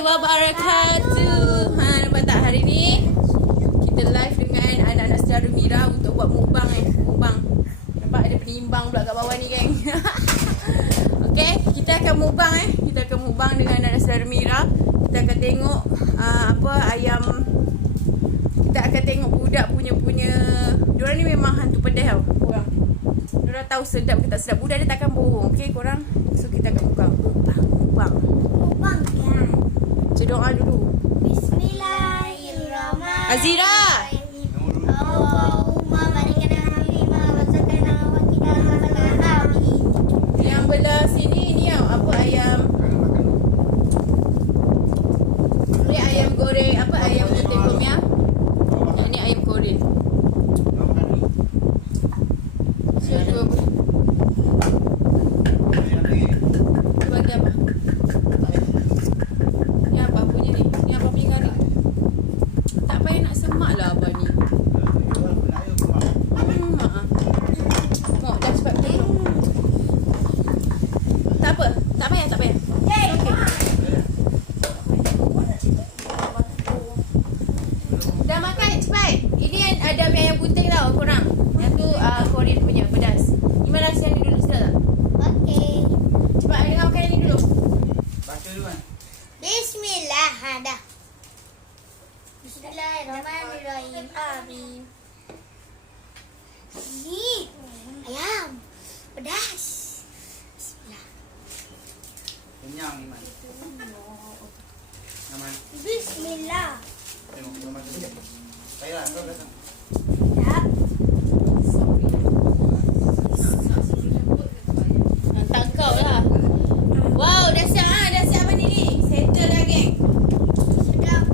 wabarakatuh. Nampak tak hari ni kita live dengan anak-anak saudara Mira untuk buat mukbang mukbang. Nampak ada penimbang pula kat bawah ni geng. Okey, kita akan mukbang Kita akan mukbang dengan anak-anak saudara Mira. Kita akan tengok ayam. Kita akan tengok budak punya. Diorang ni memang hantu pedas tau korang. Diorang tahu sedap ke tak sedap. Budak dia takkan bohong. Okey korang. So kita akan mukbang. Mukbang kan. Baca doa dulu. Bismillahirrahmanirrahim. Azira. Allahumma barik lana fima razaqtana wa qina adzabannar. Yang belah sini ni apa ayam? Ni ayam goreng ayam goreng tom yum. Yang ni ayam goreng. So dua bagi apa? Ni apa punya ni? Ni apa punya kari? Tak payah nak semak lah abang ni. Mak dah cepat tengok. Tak apa. Tak payah. Okey. Dah makan cepat. Ini ada ayam putih tau korang. Yang tu Korean punya pedas. Gimana rasa yang ni dulu sedap tak? Okey. Cepat dengar makan yang ni dulu. Baca dulu kan. Bismillah. Dah. Bismillahirrahmanirrahim. Amin. Ini ayam pedas. Bismillah. Kenyang Iman. Aman. Bismillah. Tengok Iman tu. Baiklah, kau datang. Dah. Hantar kau lah. Wow, dah siap apa ni? Settle lah geng. Sedap.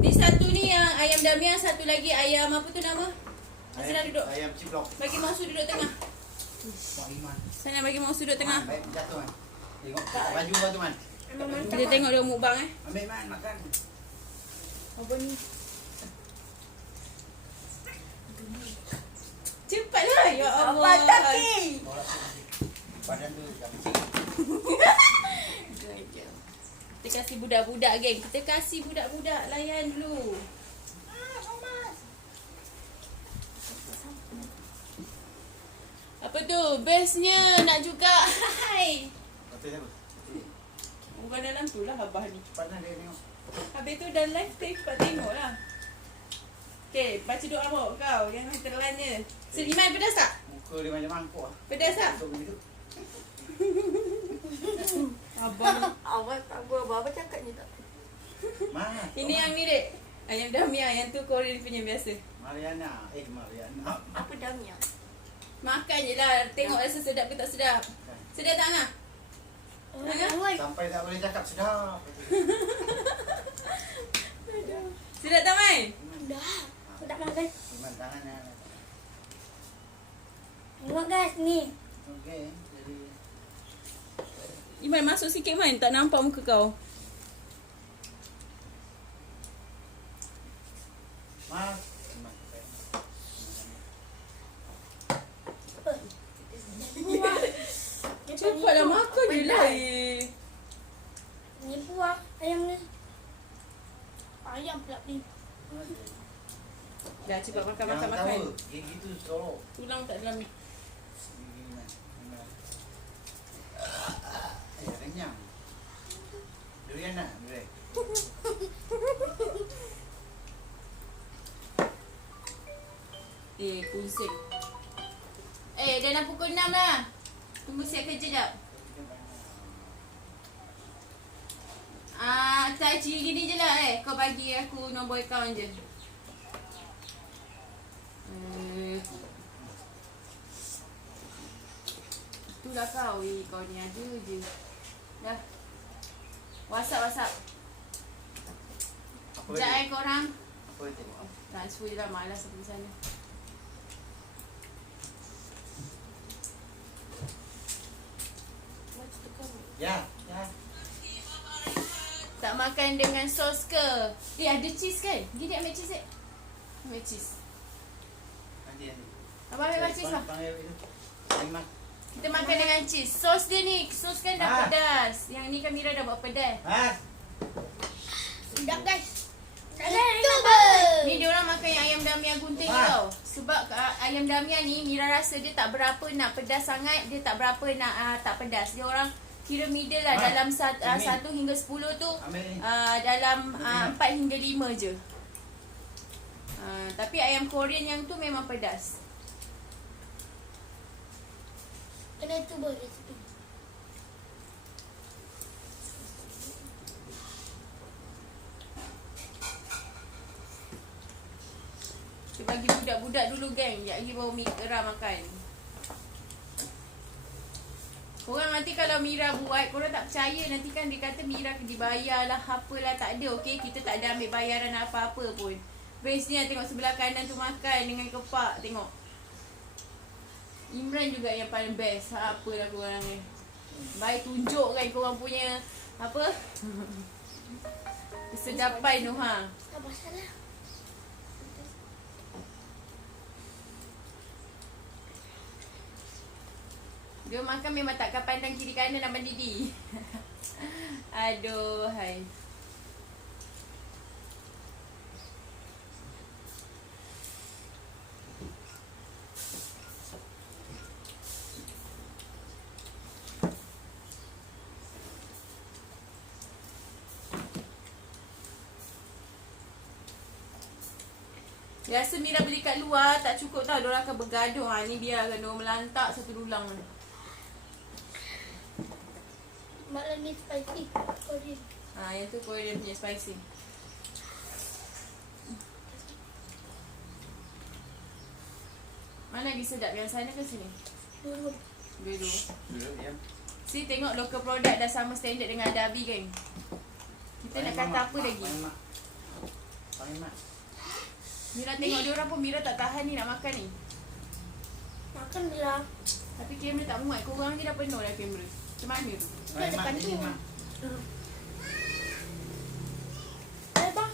Ni satu ni yang ayam damian, satu lagi ayam apa tu nama? Azira duduk. Ayam ciblok. Bagi Mausu duduk tengah. Pak Iman. Sana bagi Mausu duduk tengah. Baik jatuh kan. Tengok baju kau tu man. Kita tengok dia mukbang Ambil man makan. Apa ni? Cepatlah ya Allah. Badan tu dah kecil. Kita kasih budak-budak geng. Kita kasih budak-budak layan dulu. Apa tu? Bestnya nak juga. Hai. Kata siapa? Bukan dalam tu lah abah ni. Cepatlah dia tengok. Habis tu dah live cepat tengok lah. Okay, baca doa mak kau. Jangan terlannya. Iman pedas tak? Muka dia macam mangkuk lah. Pedas tak? Betul begitu. Abang. Awak tak gua apa cakap ni tak. Mana? Ini yang ni dek. Ayam damian. Yang tu Korean punya biasa. Mariana. Mariana. Apa damnya? Makan je lah. Tengok rasa sedap ke tak sedap. Sedap tak Angah? Sampai tak boleh cakap sedap. Sedap tak Mai? Dah. Sedap makan. Iman tangannya. Tengok guys ni. Okey. Jadi Iman masuk sikit Man. Tak nampak muka kau. Mas. Cepatlah makan je lah. Ni buah ayam ni. Ayam pula ni. Dah cepat makan. Yang gitu sorok. Tulang tak dalam ni. Ya, kenyang. Durian nak? Durian. Pusing. Dah nak pukul 6 lah. Tunggu siap kerja jap. Tai Chi gini je lah Kau bagi aku nombor akaun je. Itulah kau. Kau ni ada je. Dah. WhatsApp. Sekejap korang. Apa tengok? Transfer je lah. Malas aku di sana. Ya. Tak makan dengan sos ke? Ada cheese kan? Gini ambil cheese Ambil cheese. Nanti. Abang ambil cheese lah. Panggil itu. Kita makan dengan cheese. Sos dia ni. Sos kan dah pedas. Yang ni kan Mira dah buat pedas. Mas. Sedap guys. Cuba. Ni dia orang makan yang ayam Damia gunting ni tau. Sebab ayam Damia ni Mira rasa dia tak berapa nak pedas sangat, dia tak berapa nak tak pedas. Dia orang kira middle lah dalam 1 hingga 10 tu dalam 4 hingga 5 je. Tapi ayam Korean yang tu memang pedas. Kena cuba resipi. Kita bagi budak-budak dulu geng. Sekejap lagi baru Mira makan. Korang nanti kalau Mira buat, korang tak percaya. Nanti kan dia kata Mira dibayar lah, apalah. Tak ada, okey? Kita tak ada ambil bayaran apa-apa pun. Bestnya tengok sebelah kanan tu makan dengan kepak. Tengok. Imran juga yang paling best. Apalah korang ni. Baik tunjukkan korang punya apa? Kesedapan tu ha. Apa salah? Dia makan memang takkan pandang kiri kanan nak mendidih. Aduh, hai. Biasa Mira beli kat luar tak cukup tau. Diorang akan bergaduh. Ha, ni biarkan diorang melantak satu dulang ni. Malah ni spicy. Korean. Yang tu Korean punya spicy. Mana lagi sedap? Yang sana ke sini? Dulu. Dulu. Duduk diam. Si tengok local product dah sama standard dengan Adabi geng. Kita nak kata apa lagi? Panggil mak. Mira tengok dia orang pun Mira tak tahan ni nak makan ni. Makan lah. Tapi kamera tak muat. Korang ni dah penuh dah kamera. Macam mana tu? Panggil mak depan di sini tu. mak. Bang.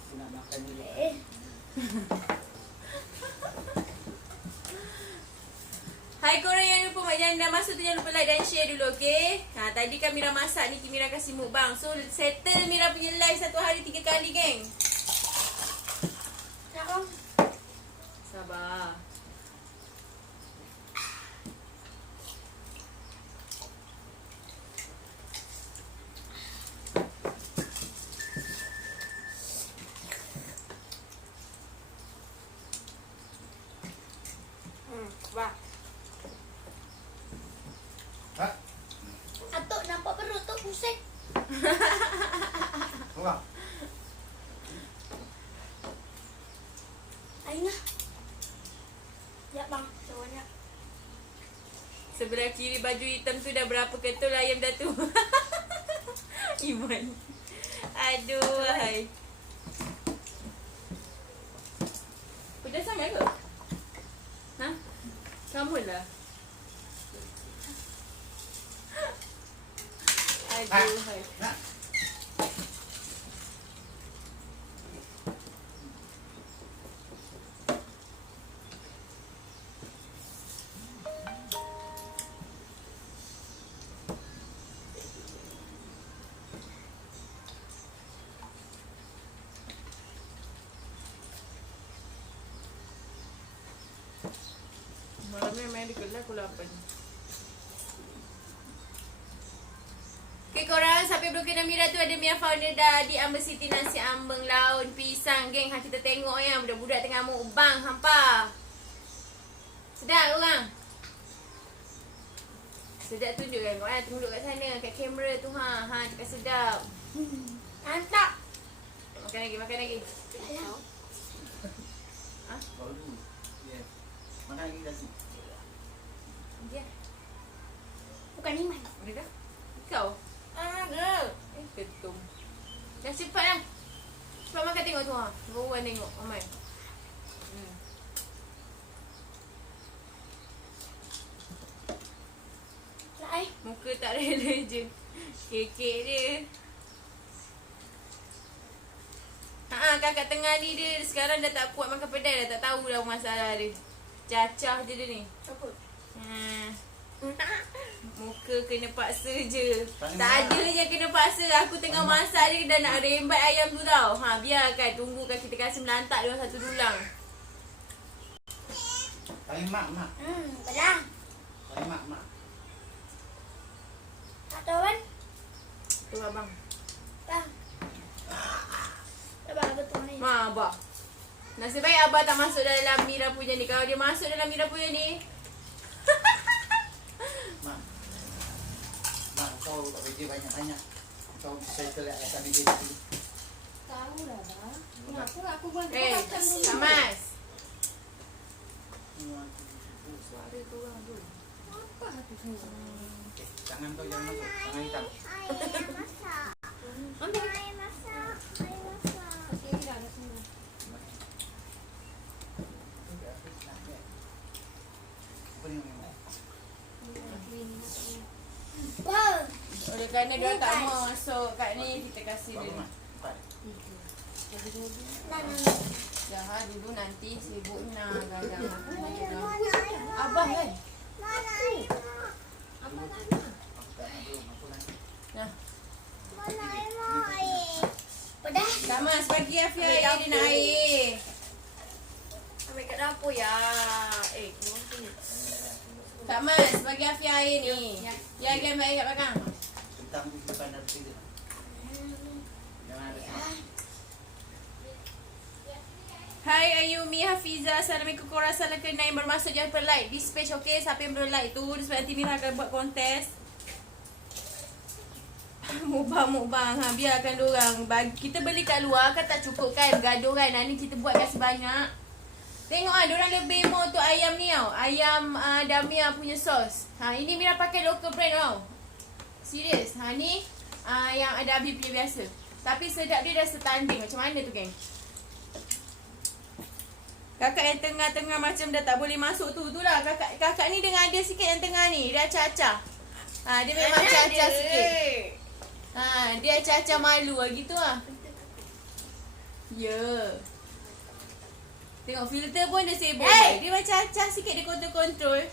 Aku nak makan dulu. Hai korang yang lupa yang dah masuk tu jangan lupa like dan share dulu, okey? Tadi kan Mira masak ni, Mira kasih mukbang. So settle Mira punya live satu hari 3 kali geng. Nak bang. Sabar. Wah. Ha? Atuk nampak perut tu pusing. Wah. Aina. Ya bang, banyak. Sebelah kiri baju hitam tu dah berapa ketul ayam dah tu. Iman. Aduh, hai. Pedas sangat ke? Ha? Kamu lah. Aduh, hai. Nak. Malam ni main di kelas pukul 8. Okay korang, sampai Broken dan Mira tu ada Mia founder dah di Amber City nasi ambeng laun pisang geng. Kita tengok ya budak-budak tengah mukbang hampa. Sedap korang? Sedap tunjuk kan korang tunduk kat sana kat kamera tu cakap sedap. Mantap. Makan lagi. Alah. Baru dulu. Ya. Mana lagi nasi? Dia. Bukan Iman. Boleh dah? Kau? Girl. Ketum. Dah cepat lah. Cepat makan tengok tu Baruan tengok. Omai. Nak Muka tak rela je. Kekek dia. Kakak tengah ni dia sekarang dah tak kuat makan pedas. Dah tak tahu dah masalah dia. Cacah je dia ni. Apa? Muka kena paksa je. Paling Tak ada je kena paksa. Aku tengah masak dia dah nak rembat ayam tu tau. Biarkan tunggukan kita kasi melantak dia satu dulang. Paling mak. Pedas. Paling mak. Tak tahu kan? Tu abang. Bang. Abang betul ni. Abang. Nasib baik abang tak masuk dalam Mira punya ni. Kalau dia masuk dalam Mira punya ni. Mak, kau buat kerja banyak-banyak. Kau settle akan meja dulu. Tahu lah dah. Kenapa aku buat Samas. Suara tu orang tu. Apa tu semua? Okay, tangan kau jangan masuk. Tangan hitam. Ambil. Okey, dah semua. Apa ni? Wow. Oleh kerana dia tak mau masuk kat ni, kita kasih Berapa dia. mak? 4. Jangan dulu nanti sibuknya gadang. Abang kan? Apa nak? Aku nanti. Nah, Pedas. Samas bagi Afia air, dia nak air. Ambil kat dapur ya. Keluar sini. Samas bagi Afia air ni. Ya. Ya, dia ambil air kat belakang. Tentang tu simpan dalam tiga. Jangan ada sangat. Hai Ayumi, Hafiza, Assalamualaikum. Korang salah kena yang bermaksud jangan per-like. Dispatch okay, siapa yang ber-like tu. Sebab nanti Mira akan buat kontes. Mukbang. Biarkan diorang. Kita beli kat luar kan tak cukup kan. Gaduh kan. Ni kita buat kasi banyak. Tengok diorang lebih mau tu ayam ni tau. Ayam Damia punya sos. Ini Mira pakai local brand tau. Serius. Ni yang ada Abi punya biasa. Tapi sedap dia dah setanding. Macam mana tu geng? Kakak yang tengah-tengah macam dah tak boleh masuk tu lah. Kakak ni dengan ada sikit yang tengah ni. Dia acah-acah. Dia memang acah-acah sikit. Dia acah-acah malu lah gitu lah. Ya. Tengok filter pun dia sibuk. Dia macam acah sikit, dia kontrol-kontrol.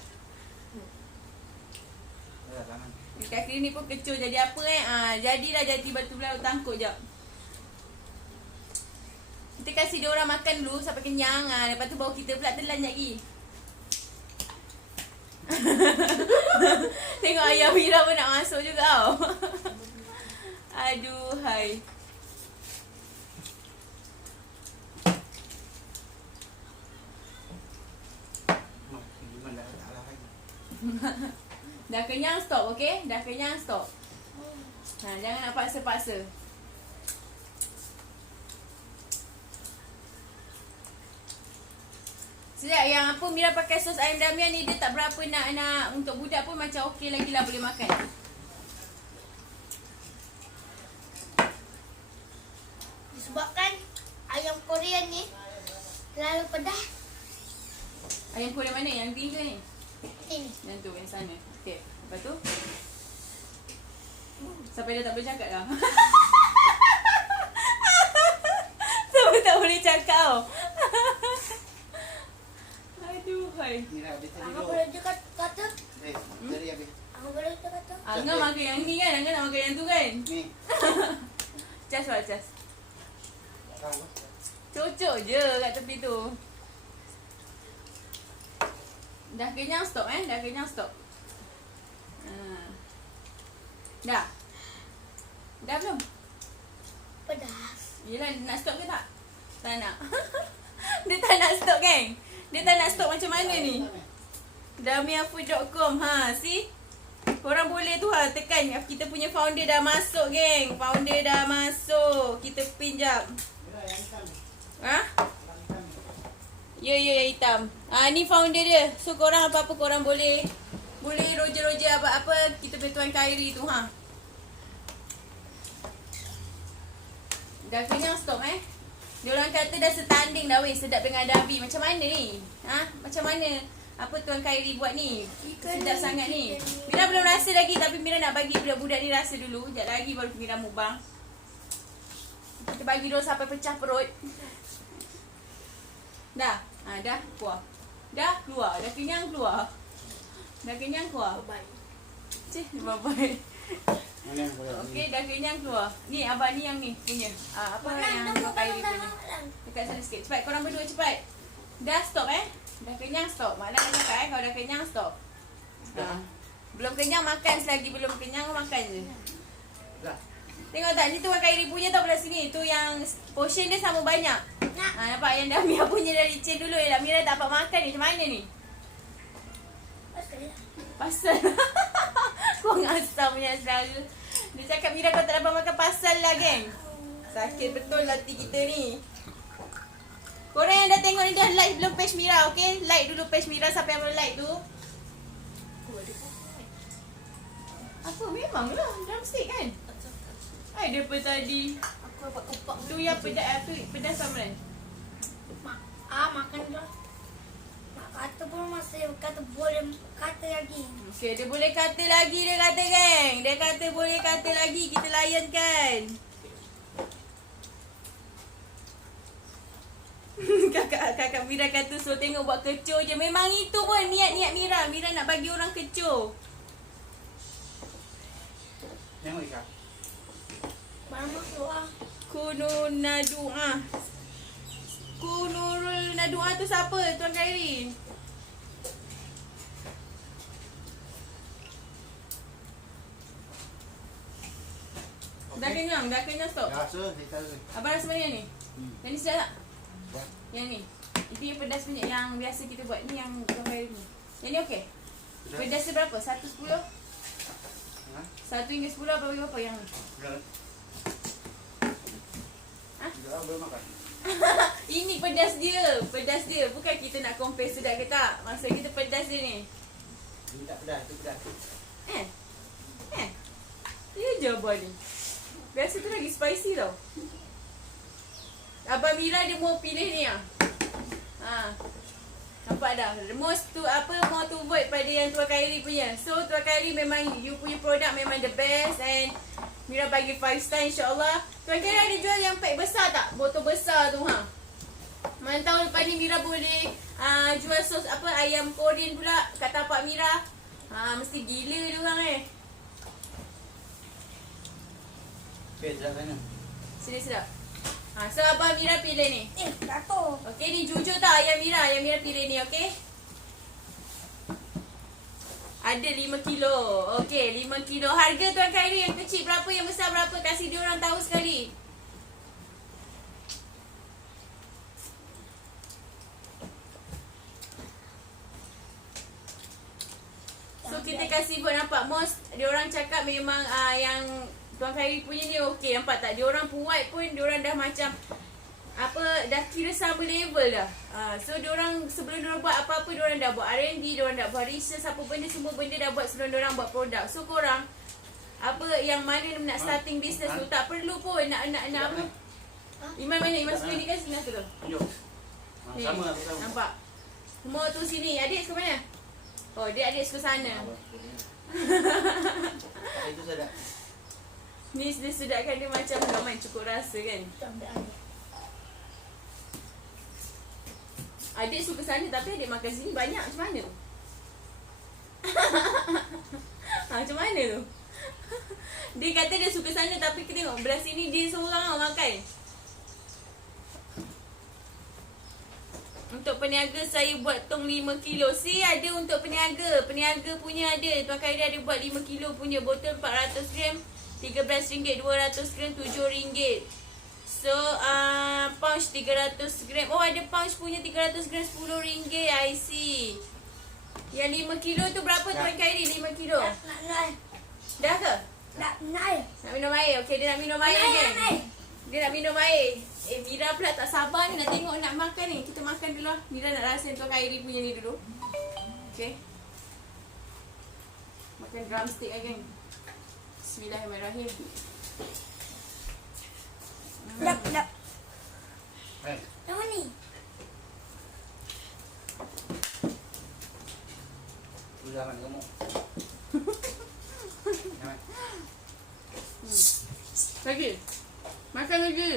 Tangan. Kaki ni pun kecoh jadi apa jadilah jadi batu belah tangkut jap. Kita kasih dia orang makan dulu sampai kenyang. Lepas tu baru kita pula telan lagi. Tengok ayam Mira pun nak masuk juga tau. Aduh, hai. Mak, gimana dah tak lah lagi. Dah kenyang stop, okey? Dah kenyang stop. Jangan nak paksa-paksa. Sedap yang apa Mira pakai sos ayam Damia ni dia tak berapa nak untuk budak pun macam okey lagi lah boleh makan. Disebabkan ayam Korea ni terlalu pedas. Ayam Korea mana? Yang green ke ni? Ini. Yang tu, yang sana. Okey. Lepas tu? Sampai dah tak boleh cakap dah. Sampai tak boleh cakap tau. Aduh, hai. Mira, habis tadi Aku dulu. boleh je kata. Dari habis. Aku boleh je kata. Angah makan yang ni kan? Angah nak makan yang tu kan? Ni. Cas lah, cas. Tahu. Cocok je kat tepi tu. Dah kenyang stop Dah kenyang stop. Dah. Dah belum? Pedas. Yelah nak stop ke tak? Tak nak. Dia tak nak stop geng. Dia tak nak stop macam mana ni? Damiafood.com. See? Korang boleh tu tekan. Kita punya founder dah masuk geng. Founder dah masuk. Kita pin jap. Ya yang hitam. Ni founder dia. So korang apa-apa korang boleh roja-roja apa-apa kita punya Tuan Khairi tu Dah kenyang stop Diorang kata dah setanding dah weh sedap dengan Dabi. Macam mana ni? Macam mana? Apa Tuan Khairi buat ni? Sedap sangat ni. Mira belum rasa lagi tapi Mira nak bagi budak-budak ni rasa dulu. Sekejap lagi baru Mira mukbang. Kita bagi dulu sampai pecah perut. Dah. Dah keluar. Dah keluar. Dah kenyang keluar. Dah kenyang keluar. Baik. Cih, bye-bye. Mana yang boleh? Okey, dah kenyang keluar. Ni abang ni yang ni punya. Apa yang tuan Khairi punya. Dekat sana sikit. Cepat korang berdua cepat. Dah stop Dah kenyang stop. Maknanya dah cakap kalau dah kenyang stop. Belum kenyang makan, selagi belum kenyang makan je. Dah. Tengok tak, ni tuan Khairi punya tau belah sini. Tu yang portion dia sama banyak. Nampak yang dah Mira punya dari Cin dulu. Yang Mira tak dapat makan ni. Macam mana ni? Pasal. Kau ngasam punya saudara. Dia cakap Mira kau tak dapat makan pasal lah geng. Sakit betul hati kita ni. Korang yang dah tengok ni dah like belum page Mira, okay? Like dulu page Mira, siapa yang belum like tu. Apa? Memanglah drumstick kan? Ai daripada tadi. Aku dapat kepak. Tu yang pedas, tu pedas sama kan? Makan dah. Nak kata pun masih kata boleh kata lagi. Okay, dia boleh kata lagi, dia kata geng. Dia kata boleh kata lagi, kita layankan. Kakak Mira kata suruh tengok buat kecoh je. Memang itu pun niat-niat Mira. Mira nak bagi orang kecoh. Tengok Ika. Mama keluar. Kunurul Nadua. Kunurul Nadua tu siapa? Tuan Khairi. Dah kenyang stop. Dah rasa, saya tahu. Abang rasa mana ni? Yang ni sedap tak? Buat. Yang ni. Itu yang pedas punya, yang biasa kita buat ni, yang Tuan Khairi ni. Yang ni okey? Pedas dia berapa? 1-10? 1 hingga 10 berapa yang ni? Dah. Ha? Dah belum makan. Ini pedas dia. Bukan kita nak compare sedap ke tak. Maksud kita pedas dia ni. Ini tak pedas, itu pedas. Dia je abang ni. Biasa tu lagi spicy tau. Abang Mira dia mau pilih ni lah. Nampak dah. Most tu apa, more to vote pada yang Tuan Khairi punya. So Tuan Khairi memang you punya produk memang the best. And Mira bagi 5 star insyaAllah. Tuan Khairi ada jual yang pack besar tak? Botol besar tu Mana tahu lepas ni Mira boleh jual sos apa, ayam Korean pula kat tapak Mira. Mesti gila diorang Okay, sedap sana. Sini sedap. So abang Mira pilih ni. Jatuh. Okey, ni jujur tak ayam Mira? Ayam Mira pilih ni, okey? Ada 5 kilo. Okey, 5 kilo. Harga Tuan Khairi yang kecil berapa, yang besar berapa? Kasih dia orang tahu sekali. So kita kasih buat nampak. Most dia orang cakap memang yang Tuan Khairi punya ni okey, nampak tak? Dia orang buat pun dia orang dah macam apa, dah kira sama level dah. So dia orang sebelum dia orang buat apa-apa, dia orang dah buat R&D, dia orang dah buat research, apa benda, semua benda dah buat sebelum dia orang buat produk. So korang apa yang mana nak starting business tu tak perlu pun nak apa. Iman mana? Iman suka ni kan sini tu. Tunjuk. Ni, Sama, sama. nampak? Semua tu sini. Adik suka mana? Oh, dia adik suka sana. Itu sedap. Ni dia sedapkan dia macam ramai cukup rasa kan. Adik suka sana tapi adik makan sini banyak. Macam mana tu? Macam mana tu? Dia kata dia suka sana tapi kita tengok belah sini dia seorang makan. Untuk peniaga saya buat tong 5 kilo. Ada untuk peniaga. Peniaga punya ada. Tuan Khairi ada buat 5 kilo punya botol 400 gram. RM13, 200 gram RM7. So pouch 300 gram. Oh ada pouch punya 300 gram RM10. I see. Yang 5 kilo tu berapa Tuan Khairi? 5 kilo. Dah ke? Nak minum air. Okey, dia nak minum air kan? Dia nak minum air. Mira pula tak sabar ni nak tengok nak makan ni. Kita makan dulu lah. Mira nak rasa Tuan Khairi punya ni dulu. Okey. Makan drumstick lah geng. Bismillahirrahmanirrahim. Lap. Eh, Apa ni? sudah kan kamu. Jangan. Lagi. Makan lagi.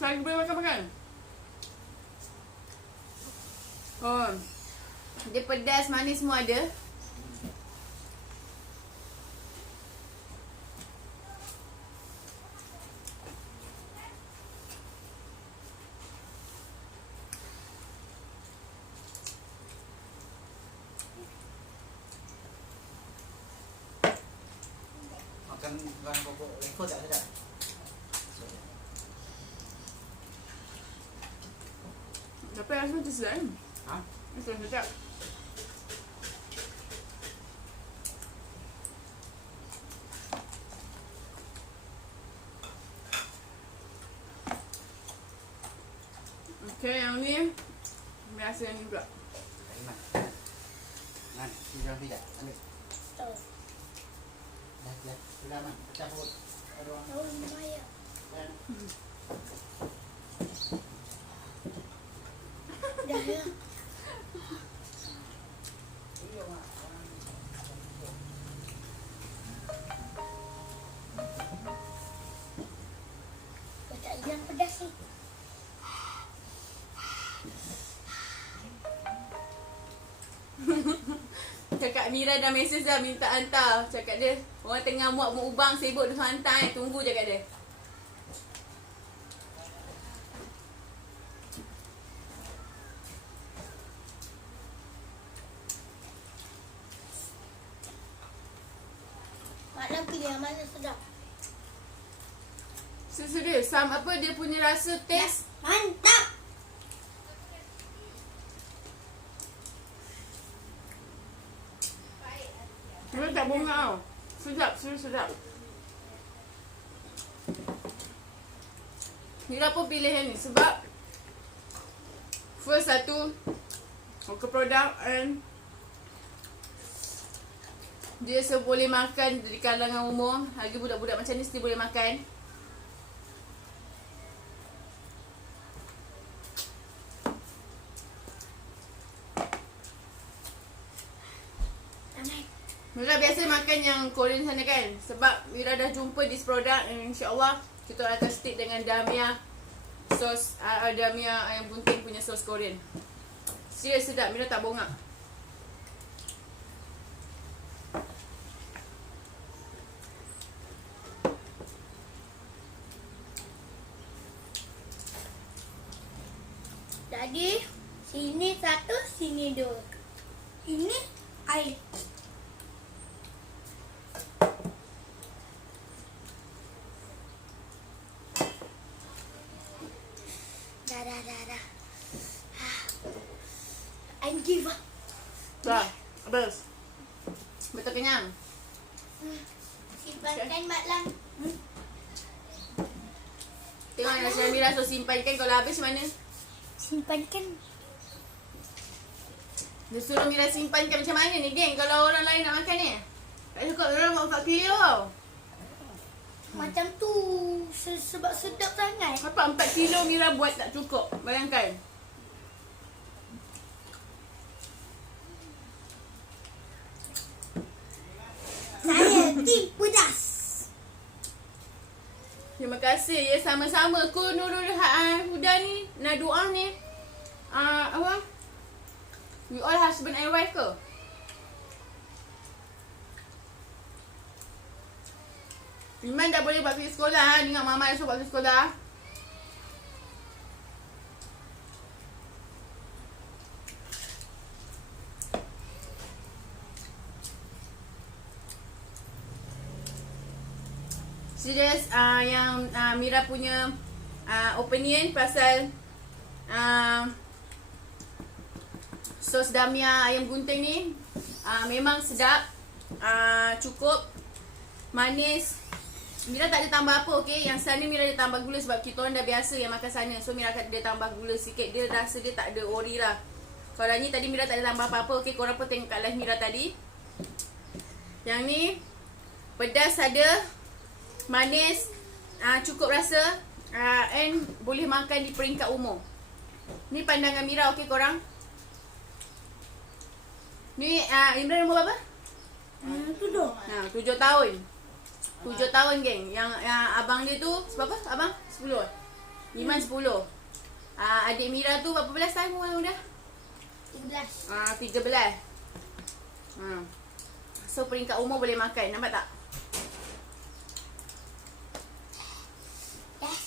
Saya boleh makan. Oh. Dia pedas, manis semua ada. makan bahan pokok Leko tak sedap. Tapi rasa macam sedap kan? Ha? Rasa sedap. Okay, yang ni biasa ni pula. Aiman. Man, jangan tidak. Ambil. Tahu. Dah. Sudah man. Pecah perut. Aduh. Tahu lumayan. Dan Dah ya. Kau tak hilang pedas ni. Cakap Mira dah mesej dah minta hantar. Cakap dia, orang tengah muat ubang sibuk dia hantar tunggu cakap dia. Mak nak pilih yang mana sedap. Serius, sam apa dia punya rasa taste. Mantap. Mira tak bohong tau. Sedap, serius sedap. Mira pun pilih yang ni sebab first satu muka produk and dia boleh makan di kalangan umur. Lagi budak-budak macam ni mesti boleh makan. Mira biasa makan yang Korean sana kan. Sebab Mira dah jumpa this product and insyaAllah kita akan stick dengan Damia sos Damia ayam bunting punya sos Korean. Serius sedap, Mira tak bongak. Jadi sini satu, sini dua. Ini air. Dah. I'm give up. Dah, habis. Betul kenyang. Simpankan Mak Lang. Tengok nasi Mira so simpankan, kalau habis mana? Simpankan. Dia suruh Mira simpankan macam mana ni geng kalau orang lain nak makan ni? Tak cukup orang buat 4 kilo tau. Macam tu sebab sedap sangat. Apa 4 kilo Mira buat tak cukup? Bayangkan. Saya tim pedas. Terima kasih ya sama-sama ku Nurul Huda ni Nadua ni. Apa? We all husband and wife ke? Iman dah boleh buat pergi sekolah. Dengar mama dah suruh buat pergi sekolah. Serius yang Mira punya opinion pasal sos Damia ayam gunting ni memang sedap, cukup manis. Mira tak ada tambah apa, okey. Yang sana Mira ada tambah gula sebab kita orang dah biasa yang makan sana. So Mira akan ada tambah gula sikit. Dia rasa dia tak ada ori lah. Kalau ni tadi Mira tak ada tambah apa-apa, okey. Korang pun tengok kat live Mira tadi. Yang ni pedas ada, manis, cukup rasa, and boleh makan di peringkat umur. Ni pandangan Mira, okey korang. Ni Imran umur berapa? 7. 7 tahun. 7 tahun geng. Yang abang dia tu berapa? Abang 10. Iman 10. Adik Mira tu berapa belas tahun umur dah? 13. 13. So peringkat umur boleh makan. Nampak tak? Yes.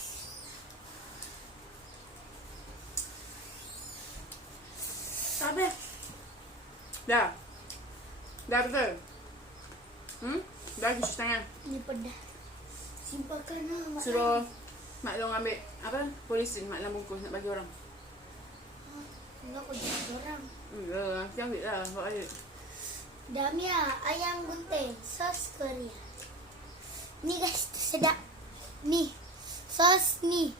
Habis. Dah. Dah betul. Dah Bagus sangat. Ni pedas. Simpankan lah Mak Suruh Mak Long ambil apa? Polisin Mak Long bungkus nak bagi orang. Enggak kau jadi orang. Ya, nanti ambil lah. Bawa balik. Damia ayam gunting sos Korea. Ni guys, sedap. Ni sos ni.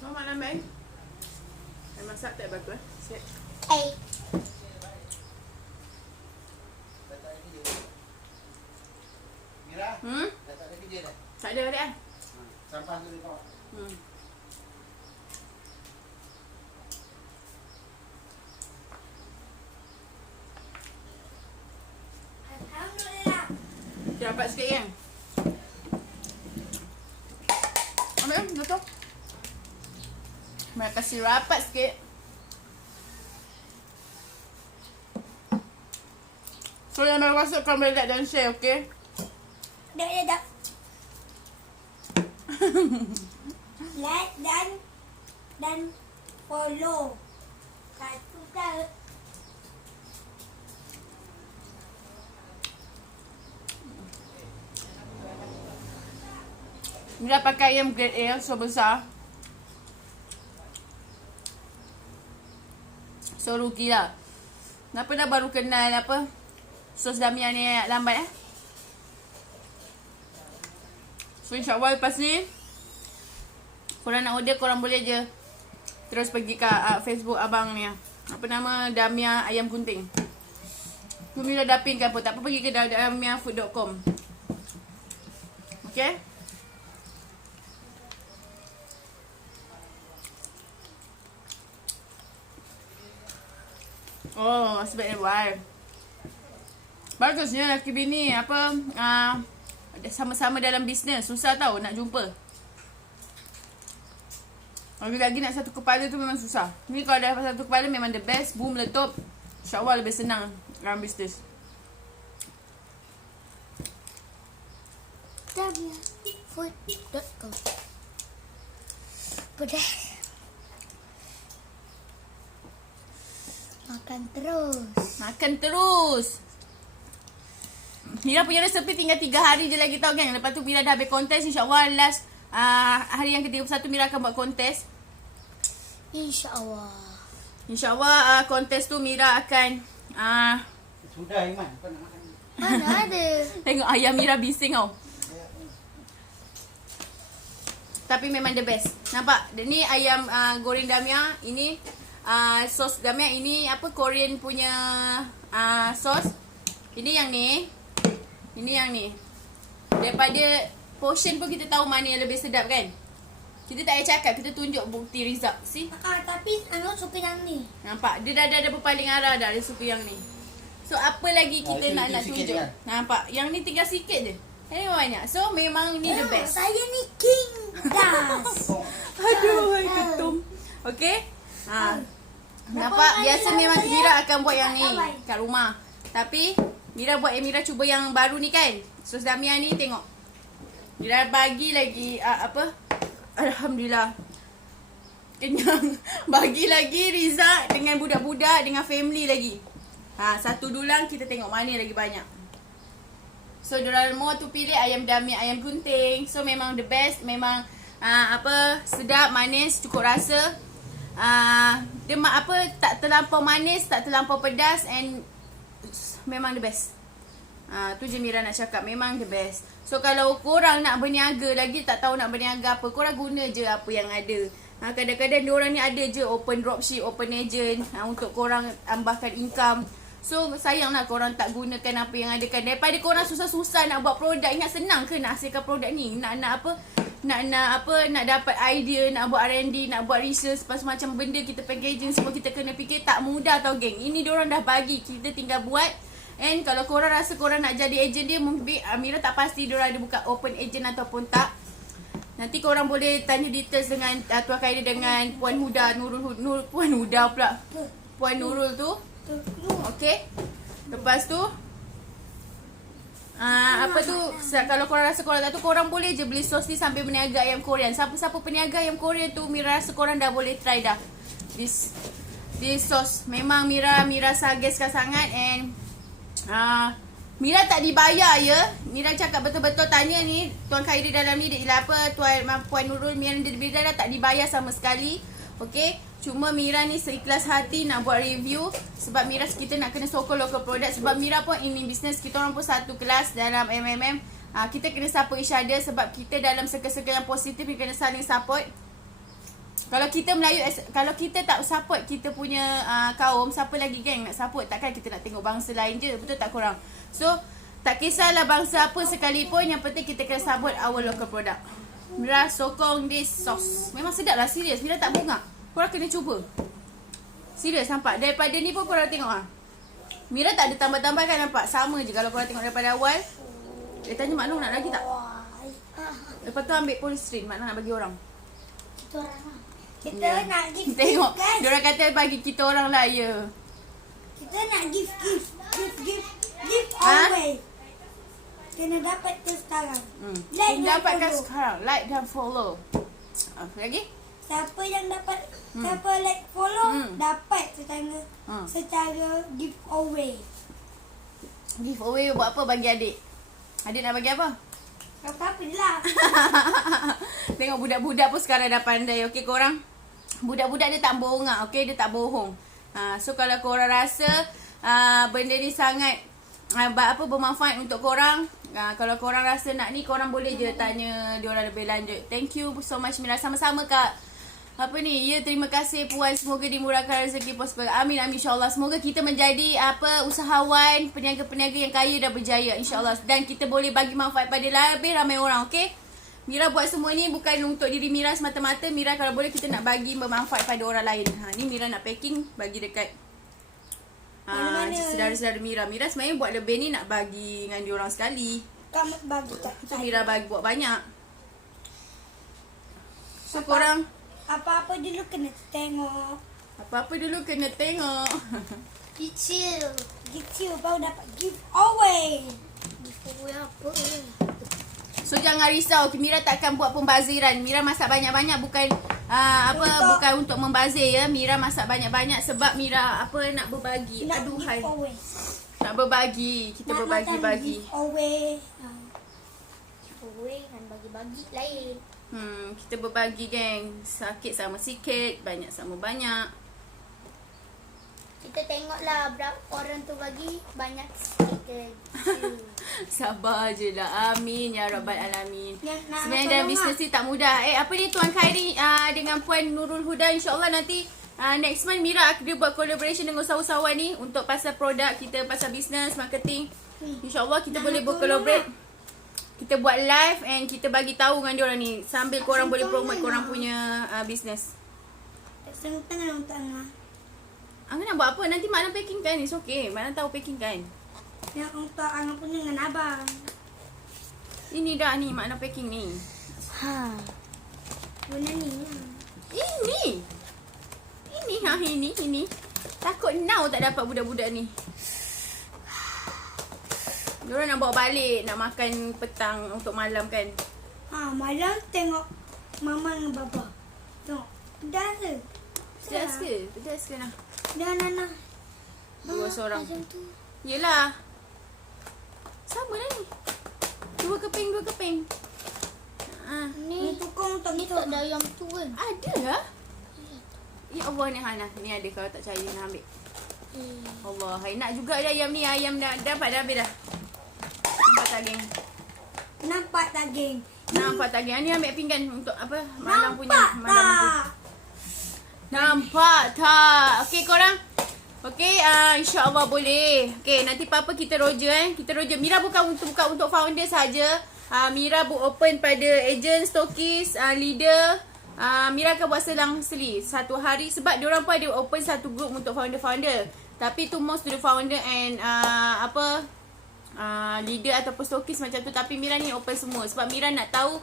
Kau Mak Long ambil. Saya masak tak bagus. Siap. Dah tak ada kerja. Mira, dah tak ada kerja dah. Tak ada balik ah. Sampah tu dia bawa. Alhamdulillah. Dia rapat sikit kan? Ambil tutup. Mak kasih rapat sikit. So yang baru masuk kau boleh like dan share, okay? Dah. Like dan follow. Satu dah. Mira pakai ayam grade A, so besar. So rugi lah. Kenapa dah baru kenal apa? Sos Damia ni lambat eh? So insyaAllah lepas ni korang nak order, korang boleh je terus pergi ke Facebook abang ni. Apa nama? Damia Ayam Gunting. Tu Mira dah pin ke apa? Tak apa, pergi ke damiafood.com. Okay? Oh, sebabnya wife. Bagusnya lelaki bini apa sama-sama dalam bisnes. Susah tau nak jumpa. Lagi-lagi nak satu kepala tu memang susah. Ni kalau dah satu kepala memang the best. Boom, meletup. InsyaAllah lebih senang dalam bisnes. Damiafood.com. Pedas. Makan terus. Makan terus. Mira punya resepi tinggal 3 hari je lagi tau geng. Lepas tu Mira dah habis kontes. InsyaAllah last hari yang ke-31 Mira akan buat kontes. InsyaAllah. InsyaAllah kontes tu Mira akan Sudah Iman, kau nak makan. Mana ada. tengok ayam Mira bising tau. Tapi memang the best. Nampak? Ni ayam goreng Damia. Ini sos Damia. Ini apa, Korean punya sos. Ini yang ni. Ini yang ni. Daripada portion pun kita tahu mana yang lebih sedap kan. Kita tak payah cakap, kita tunjuk bukti result. See? Tapi anak suka yang ni. Nampak? Dia dah ada berpaling arah dah. Dia suka yang ni. So apa lagi kita itu nak sikit tunjuk? je kan? Nampak? Yang ni tinggal sikit je. Ini banyak. So memang ni the best. Saya ni king das. Aduh, hai ketum. Okay? Nampak? Biasa memang Mira akan buat yang ni kat rumah. Tapi Mira buat Mira cuba yang baru ni kan. Sos Damia ni tengok. Mira bagi lagi apa? Alhamdulillah. Kenyang. Bagi lagi result dengan budak-budak, dengan family lagi. Satu dulang kita tengok mana lagi banyak. So Doraemon tu pilih ayam Damia, ayam gunting. So memang the best, memang apa, sedap, manis, cukup rasa. Dia apa, tak terlampau manis, tak terlampau pedas, and memang the best. Tu je Mira nak cakap, memang the best. So kalau korang nak berniaga lagi, tak tahu nak berniaga apa, korang guna je apa yang ada. Kadang-kadang diorang ni ada je open dropship, open agent untuk korang tambahkan income. So sayanglah korang tak gunakan apa yang ada kan. Daripada korang susah-susah nak buat produk, ingat senang ke nak hasilkan produk ni? Nak apa? Nak dapat idea, nak buat R&D, nak buat research, lepas macam benda kita packaging semua kita kena fikir, tak mudah tau geng. Ini diorang dah bagi, kita tinggal buat. And kalau korang rasa korang nak jadi agent dia, mungkin Mira tak pasti diorang ada buka open agent ataupun tak. Nanti korang boleh tanya details dengan Tuan Khairi dengan Puan Huda, Puan Huda pula, Puan Nurul tu. Okay. Lepas tu apa tu, kalau korang rasa korang tak tu, korang boleh je beli sos ni sambil berniaga ayam Korean. Siapa-siapa peniaga ayam Korean tu, Mira rasa korang dah boleh try dah this sauce. Memang Mira suggestkan sangat and Mira tak dibayar ya. Mira cakap betul-betul tanya ni Tuan Khairi dalam ni dia apa Puan Nurul Mira dah tak dibayar sama sekali. Okey, cuma Mira ni seikhlas hati nak buat review sebab Mira kita nak kena sokong local product sebab Mira pun ini business kita orang pun satu kelas dalam MMM. Kita kena support each other sebab kita dalam circle-circle yang positif kita kena saling support. Kalau kita Melayu, kalau kita tak support kita punya kaum, siapa lagi geng nak support? Takkan kita nak tengok bangsa lain je, betul tak korang? So, tak kisahlah bangsa apa sekalipun, yang penting kita kena support our local product. Mira sokong this sauce. Memang sedap lah, serius. Mira tak bongak. Korang kena cuba. Serius nampak. Daripada ni pun korang tengok Mira tak ada tambah-tambah kan, nampak? Sama je kalau korang tengok daripada awal. Dia tanya Mak Long nak lagi tak? Lepas tu ambil polystyrene. Mak Long nak bagi orang. Kita orang lah. Kita nak give Tengok. kan? Diorang kata bagi kita orang lah ya. Kita nak give away. Kena dapat tu sekarang. Like dan Dapatkan follow. sekarang. Like dan follow. Apa lagi? Siapa yang dapat siapa like follow dapat secara giveaway. Giveaway buat apa bagi adik? Adik nak bagi apa? Apa-apa je lah. Tengok budak-budak pun sekarang dah pandai. Okey korang? Budak-budak dia tak bohong okey? Dia tak bohong. So kalau korang rasa benda ni sangat bermanfaat untuk korang, kalau korang rasa nak ni, korang boleh je tanya diorang lebih lanjut. Thank you so much Mira. Sama-sama Kak. Ya, terima kasih Puan. Semoga dimurahkan rezeki prosper. Amin amin insya-Allah. Semoga kita menjadi usahawan, peniaga-peniaga yang kaya dan berjaya insya-Allah, dan kita boleh bagi manfaat pada lebih ramai orang, okey? Mira buat semua ni bukan untuk diri Mira semata-mata. Mira kalau boleh kita nak bagi bermanfaat pada orang lain. Ni Mira nak packing bagi dekat saudara-saudara Mira. Mira sebenarnya buat lebih ni nak bagi dengan diorang sekali. Kamu bagi kat So Mira bagi buat banyak. So korang apa-apa dulu kena tengok. apa-apa dulu kena tengok. Kecil baru dapat giveaway. Giveaway apa? So jangan risau, Mira takkan buat pembaziran. Mira masak banyak-banyak bukan bukan untuk membazir ya. Mira masak banyak-banyak sebab Mira nak berbagi. Aduhai. Nak berbagi. Kita berbagi-bagi. Giveaway dan bagi-bagi lain. Kita berbagi geng. Sakit sama sikit, banyak sama banyak. Kita tengoklah berapa orang tu bagi, banyak sikit. Sabar je lah. Amin ya rabbal alamin. Nak Sebenarnya dalam bisnes ni tak mudah. Apa ni Tuan Khairi dengan Puan Nurul Huda, insyaAllah nanti next month Mira dia buat collaboration dengan usahawan ni untuk pasal produk kita, pasal bisnes, marketing. InsyaAllah kita boleh bercollaborate. Kita buat live and kita bagi tahu dengan diorang ni sambil korang boleh promote korang punya bisnes. Tengah. Angah nak buat apa? Nanti Mak Long packing kan? It's okay. Mak Long tahu packing kan? Yang untuk Angah punya dengan abang. Ini dah ni Mak Long packing ni. Guna ni. Ini. Ini. Takut now tak dapat budak-budak ni. Diorang nak bawa balik, nak makan petang untuk malam kan. Malam tengok mama dengan bapa. Tengok. Dah ke? Pedas ke nak? Dah Nana. Dua seorang. Macam tu. Yelah. Sama lah ni. Dua keping. Ni tukang tak gitu. Tak ada ayam tu kan? Ada lah. Ya Allah ni Hana. Ni ada kalau tak percaya nak ambil. Allah. Hai nak juga ada ayam ni. Ayam dah dapat dah habis dah. Nampak daging. Ni ambil pinggan untuk apa? Malam punya. Nampak tak? Okey korang. Okey, insya-Allah boleh. Okey, nanti apa kita roja Kita roja. Mira bukan untuk founder saja. Mira open pada agent, stokis, leader. Mira akan buat selang-seli satu hari sebab diorang pun ada open satu group untuk founder-founder. Tapi tu most to the founder and leader ataupun stokis macam tu. Tapi Mira ni open semua sebab Mira nak tahu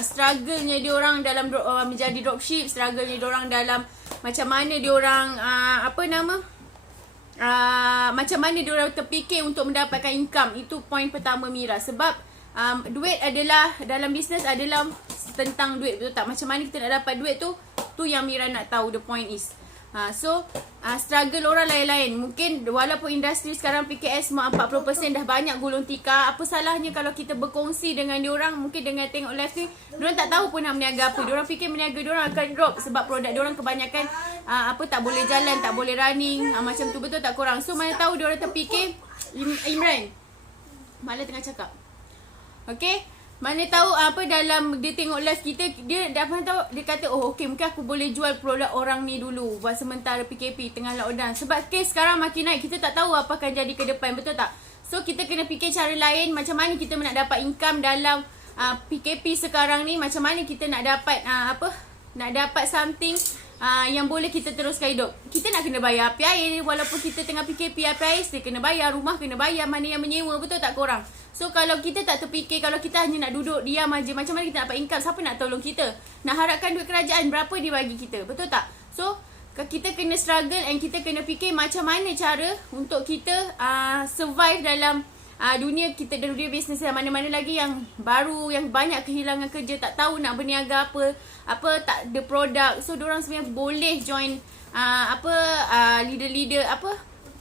struggle-nya diorang dalam menjadi dropship, struggle-nya diorang dalam macam mana diorang macam mana diorang terfikir untuk mendapatkan income. Itu poin pertama Mira. Sebab duit adalah, dalam bisnes adalah tentang duit, betul tak? Macam mana kita nak dapat duit tu yang Mira nak tahu. The point is Struggle orang lain-lain. Mungkin walaupun industri sekarang PKS 40% dah banyak gulung tikar, apa salahnya kalau kita berkongsi dengan diorang. Mungkin dengan tengok live ni, diorang tak tahu pun nak berniaga apa. Diorang fikir berniaga diorang akan drop sebab produk diorang kebanyakan tak boleh jalan, tak boleh running, macam tu, betul tak korang? So mana tahu diorang terfikir, Imran malah tengah cakap, okay, mana tahu dalam dia tengok live kita, dia dah pernah tahu, dia kata mungkin aku boleh jual produk orang ni dulu buat sementara PKP tengah lockdown. Sebab kes sekarang makin naik, kita tak tahu apa akan jadi ke depan, betul tak? So kita kena fikir cara lain, macam mana kita nak dapat income dalam PKP sekarang ni, macam mana kita nak dapat nak dapat something yang boleh kita teruskan hidup. Kita nak kena bayar api air, walaupun kita tengah PKP, api air still kena bayar, rumah kena bayar, mana yang menyewa, betul tak korang? So kalau kita tak terfikir, kalau kita hanya nak duduk diam aja, macam mana kita dapat income? Siapa nak tolong kita? Nak harapkan duit kerajaan, berapa dia bagi kita, betul tak? So kita kena struggle and kita kena fikir macam mana cara untuk kita survive dalam dunia kita, dunia bisnes dan mana-mana lagi yang baru, yang banyak kehilangan kerja, tak tahu nak berniaga apa, tak ada produk. So diorang sebenarnya boleh join leader-leader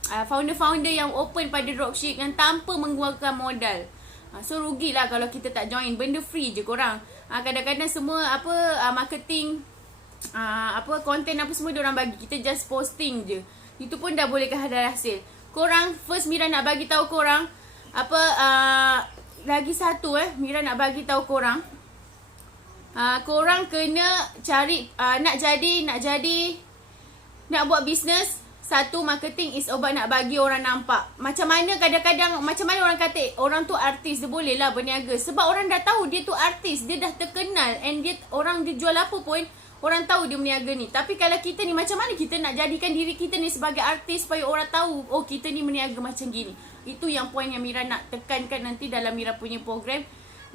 founder-founder yang open pada dropship yang tanpa mengeluarkan modal. So rugilah kalau kita tak join. Benda free je korang. Kadang-kadang semua marketing, konten apa semua diorang bagi, kita just posting je. Itu pun dah boleh ada hasil. Korang first, Mira nak bagi tahu korang lagi satu Mira nak bagi tahu korang, korang kena cari nak buat bisnes. Satu, marketing is obat nak bagi orang nampak. Macam mana kadang-kadang, macam mana orang kata orang tu artis, dia boleh lah berniaga. Sebab orang dah tahu dia tu artis, dia dah terkenal, and orang dia jual apa pun, orang tahu dia berniaga ni. Tapi kalau kita ni, macam mana kita nak jadikan diri kita ni sebagai artis supaya orang tahu, kita ni berniaga macam gini. Itu yang poin yang Mira nak tekankan nanti dalam Mira punya program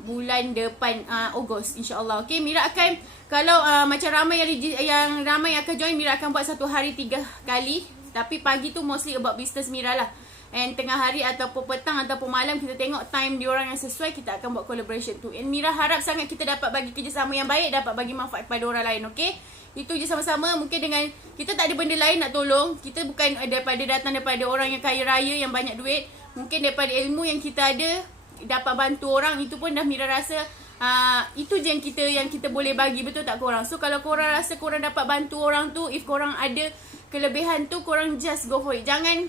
bulan depan, Ogos, insyaAllah. Okay, Mira akan, kalau macam ramai yang ramai akan join, Mira akan buat satu hari 3 kali. Tapi pagi tu mostly about business Mira lah. And tengah hari ataupun petang ataupun malam, kita tengok time diorang yang sesuai, kita akan buat collaboration tu. And Mira harap sangat kita dapat bagi kerjasama yang baik, dapat bagi manfaat kepada orang lain, okay? Itu je sama-sama. Mungkin dengan kita tak ada benda lain nak tolong. Kita bukan datang daripada orang yang kaya raya, yang banyak duit. Mungkin daripada ilmu yang kita ada, dapat bantu orang. Itu pun dah Mira rasa itu je yang kita boleh bagi, betul tak korang? So kalau korang rasa korang dapat bantu orang tu, if korang ada kelebihan tu, korang just go for it. Jangan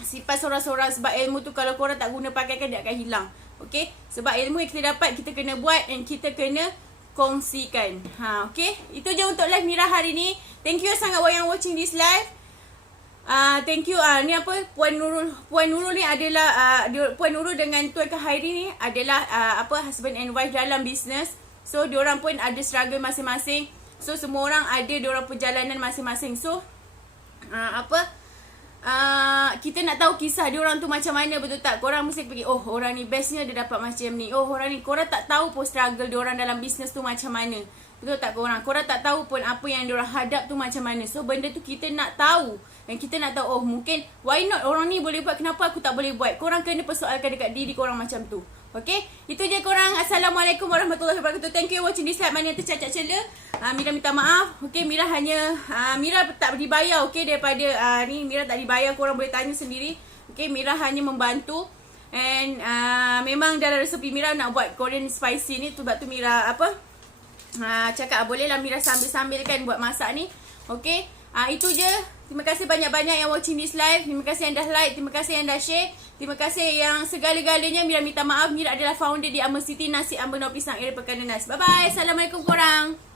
sifat sorang-sorang, sebab ilmu tu kalau korang tak guna pakaikan, dia akan hilang. Okay? Sebab ilmu yang kita dapat, kita kena buat and kita kena kongsikan. Okay? Itu je untuk live Mira hari ni. Thank you sangat yang watching this live. Thank you. Ni Puan Nurul ni adalah Puan Nurul dengan Tuan Khairi ni adalah husband and wife dalam business. So diorang pun ada struggle masing-masing. So semua orang ada diorang perjalanan masing-masing. So kita nak tahu kisah diorang tu macam mana, betul tak? Korang mesti pergi, orang ni bestnya dia dapat macam ni. Orang ni, korang tak tahu pun struggle diorang dalam business tu macam mana, betul tak korang? Korang tak tahu pun apa yang diorang hadap tu macam mana. So benda tu kita nak tahu. Dan kita nak tahu, mungkin why not orang ni boleh buat, kenapa aku tak boleh buat? Korang kena persoalkan dekat diri korang macam tu. Okay, itu je korang. Assalamualaikum warahmatullahi wabarakatuh. Thank you watching this live. Mana yang tercacat cela, Mira minta maaf. Okay, Mira Mira tak dibayar, okay, daripada ni Mira tak dibayar. Korang boleh tanya sendiri. Okay, Mira hanya membantu. And memang dalam resepi Mira nak buat Korean spicy ni, sebab tu Mira cakap boleh lah Mira sambil-sambil kan buat masak ni. Okay, itu je. Terima kasih banyak-banyak yang watching this live. Terima kasih yang dah like, terima kasih yang dah share. Terima kasih yang segala-galanya. Mira minta maaf. Mira adalah founder di Amber City Nasi Amber No Pisang Area Pekan Nenas. Bye-bye. Assalamualaikum korang.